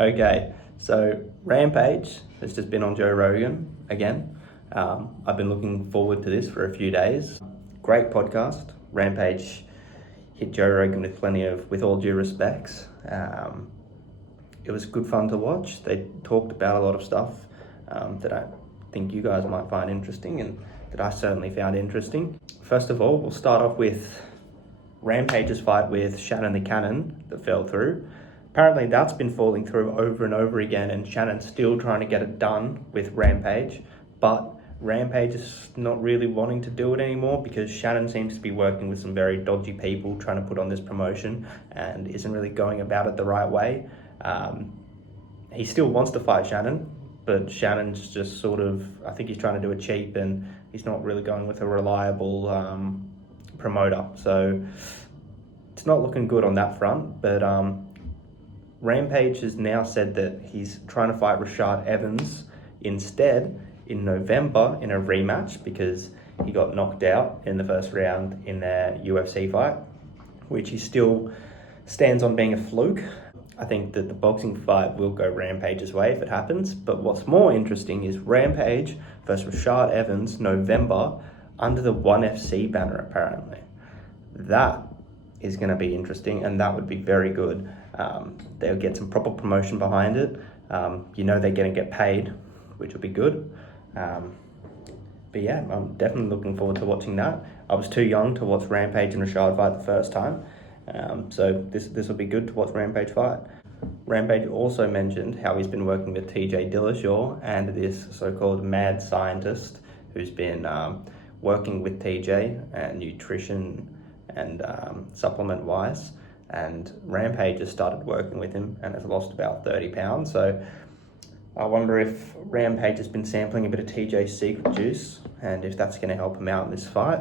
Okay, so Rampage has just been on Joe Rogan again. I've been looking forward to this for a few days. Great podcast. Rampage hit Joe Rogan with all due respects. It was good fun to watch. They talked about a lot of stuff that I think you guys might find interesting and that I certainly found interesting. First of all, we'll start off with Rampage's fight with Shannon the Cannon that fell through. Apparently that's been falling through over and over again, and Shannon's still trying to get it done with Rampage, but Rampage is not really wanting to do it anymore because Shannon seems to be working with some very dodgy people trying to put on this promotion and isn't really going about it the right way. He still wants to fight Shannon, but Shannon's just sort of, I think he's trying to do it cheap and he's not really going with a reliable promoter. So it's not looking good on that front, but Rampage has now said that he's trying to fight Rashad Evans instead in November in a rematch because he got knocked out in the first round in their UFC fight, which he still stands on being a fluke. I think that the boxing fight will go Rampage's way if it happens, but what's more interesting is Rampage versus Rashad Evans November under the ONE FC banner apparently. That is going to be interesting and that would be very good. They'll get some proper promotion behind it. They're going to get paid, which will be good. But yeah, I'm definitely looking forward to watching that. I was too young to watch Rampage and Rashad fight the first time. So this will be good to watch Rampage fight. Rampage also mentioned how he's been working with TJ Dillashaw and this so-called mad scientist who's been working with TJ and nutrition and supplement-wise. And Rampage has started working with him and has lost about 30 pounds. So I wonder if Rampage has been sampling a bit of TJ's secret juice and if that's going to help him out in this fight.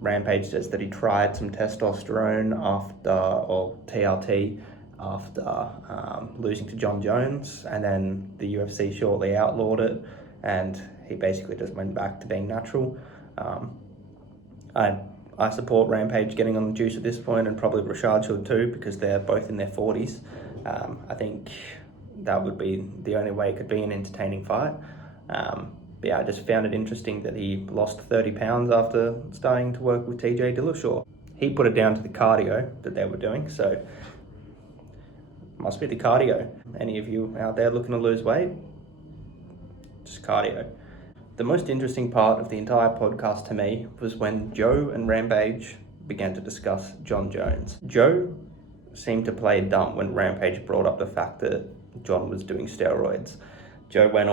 Rampage says that he tried some testosterone or TRT after losing to John Jones, and then the UFC shortly outlawed it and he basically just went back to being natural. I support Rampage getting on the juice at this point, and probably Rashad should too because they're both in their 40s. I think that would be the only way it could be an entertaining fight. But yeah, I just found it interesting that he lost 30 pounds after starting to work with TJ Dillashaw. He put it down to the cardio that they were doing, so must be the cardio. Any of you out there looking to lose weight? Just cardio. The most interesting part of the entire podcast to me was when Joe and Rampage began to discuss John Jones. Joe seemed to play dumb when Rampage brought up the fact that John was doing steroids. Joe went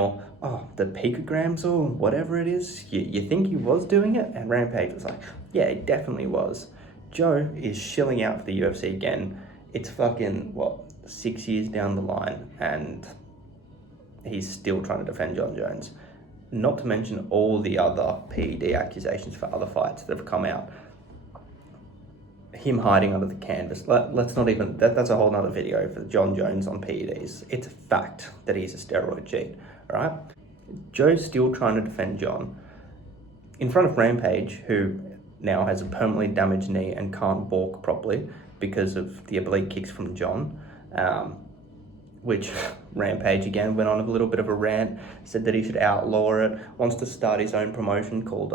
the picograms or whatever it is, you think he was doing it? And Rampage was like, yeah, it definitely was. Joe is shilling out for the UFC again. It's fucking, 6 years down the line and he's still trying to defend John Jones. Not to mention all the other PED accusations for other fights that have come out. Him hiding under the canvas. Let's not even, that's a whole nother video for John Jones on PEDs. It's a fact that he's a steroid cheat, all right? Joe's still trying to defend John in front of Rampage, who now has a permanently damaged knee and can't walk properly because of the oblique kicks from John. Which Rampage again went on a little bit of a rant, said that he should outlaw it, wants to start his own promotion called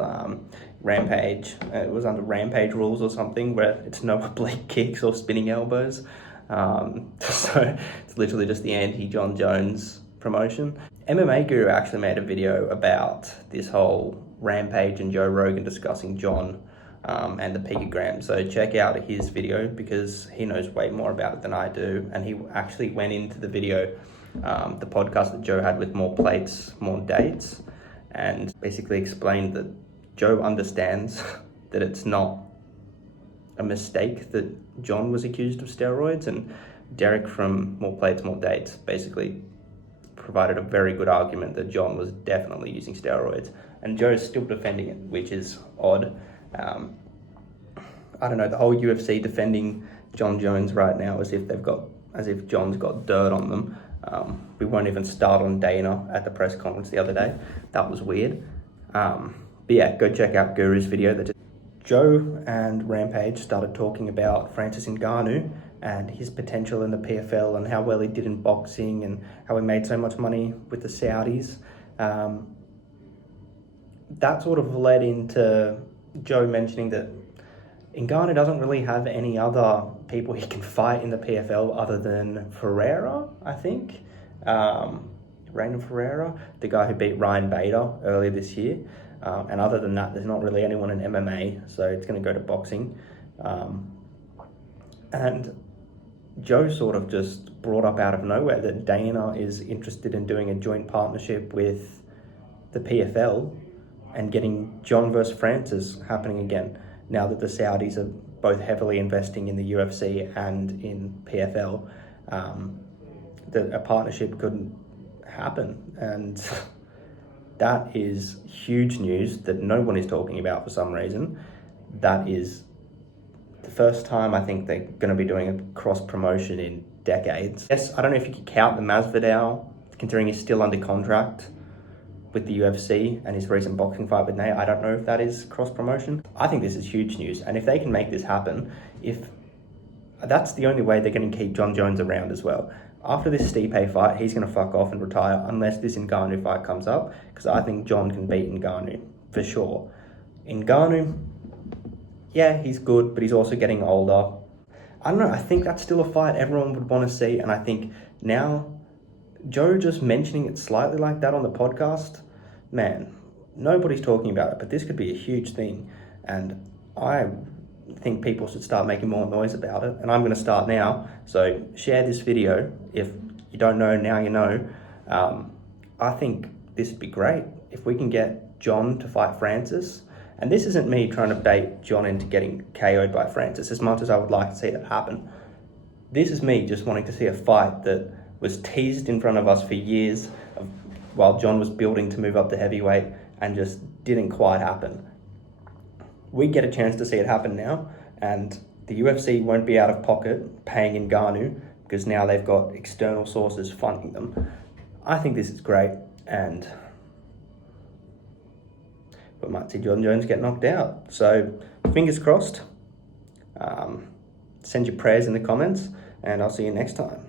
Rampage. It was under Rampage rules or something where it's no oblique kicks or spinning elbows. So it's literally just the anti-John Jones promotion. MMA Guru actually made a video about this whole Rampage and Joe Rogan discussing John and the picogram. So check out his video because he knows way more about it than I do. And he actually went into the video, the podcast that Joe had with more plates, more dates, and basically explained that Joe understands that it's not a mistake that John was accused of steroids, and Derek from More Plates, More Dates basically provided a very good argument that John was definitely using steroids, and Joe's still defending it, which is odd. I don't know, the whole UFC defending John Jones right now as if John's got dirt on them. We won't even start on Dana at the press conference the other day. That was weird. But yeah, go check out Guru's video. Joe and Rampage started talking about Francis Ngannou and his potential in the PFL and how well he did in boxing and how he made so much money with the Saudis. That sort of led into Joe mentioning that Ngannou doesn't really have any other people he can fight in the PFL other than Ferreira, I think. Raymond Ferreira, the guy who beat Ryan Bader earlier this year. And other than that, there's not really anyone in MMA, so it's going to go to boxing. And Joe sort of just brought up out of nowhere that Dana is interested in doing a joint partnership with the PFL and getting John versus Francis happening again, now that the Saudis are both heavily investing in the UFC and in PFL. That a partnership couldn't happen, and that is huge news that no one is talking about for some reason. That is the first time I think they're going to be doing a cross promotion in decades. Yes, I don't know if you could count the Masvidal, considering he's still under contract with the UFC and his recent boxing fight with Nate. I don't know if that is cross promotion. I think this is huge news, and if they can make this happen, if that's the only way they're going to keep John Jones around as well. After this Stipe fight, he's going to fuck off and retire unless this Ngannou fight comes up, because I think John can beat Ngannou for sure. Ngannou, yeah, he's good, but he's also getting older. I don't know, I think that's still a fight everyone would want to see, and I think now Joe just mentioning it slightly like that on the podcast, man, nobody's talking about it, but this could be a huge thing, and I think people should start making more noise about it, and I'm going to start now. So share this video. If you don't know, now you know. I think this would be great if we can get John to fight Francis. And this isn't me trying to bait John into getting KO'd by Francis, as much as I would like to see that happen. This is me just wanting to see a fight that was teased in front of us for years while John was building to move up to heavyweight and just didn't quite happen. We get a chance to see it happen now, and the UFC won't be out of pocket paying Ngannou because now they've got external sources funding them. I think this is great, and we might see John Jones get knocked out. So fingers crossed. Send your prayers in the comments, and I'll see you next time.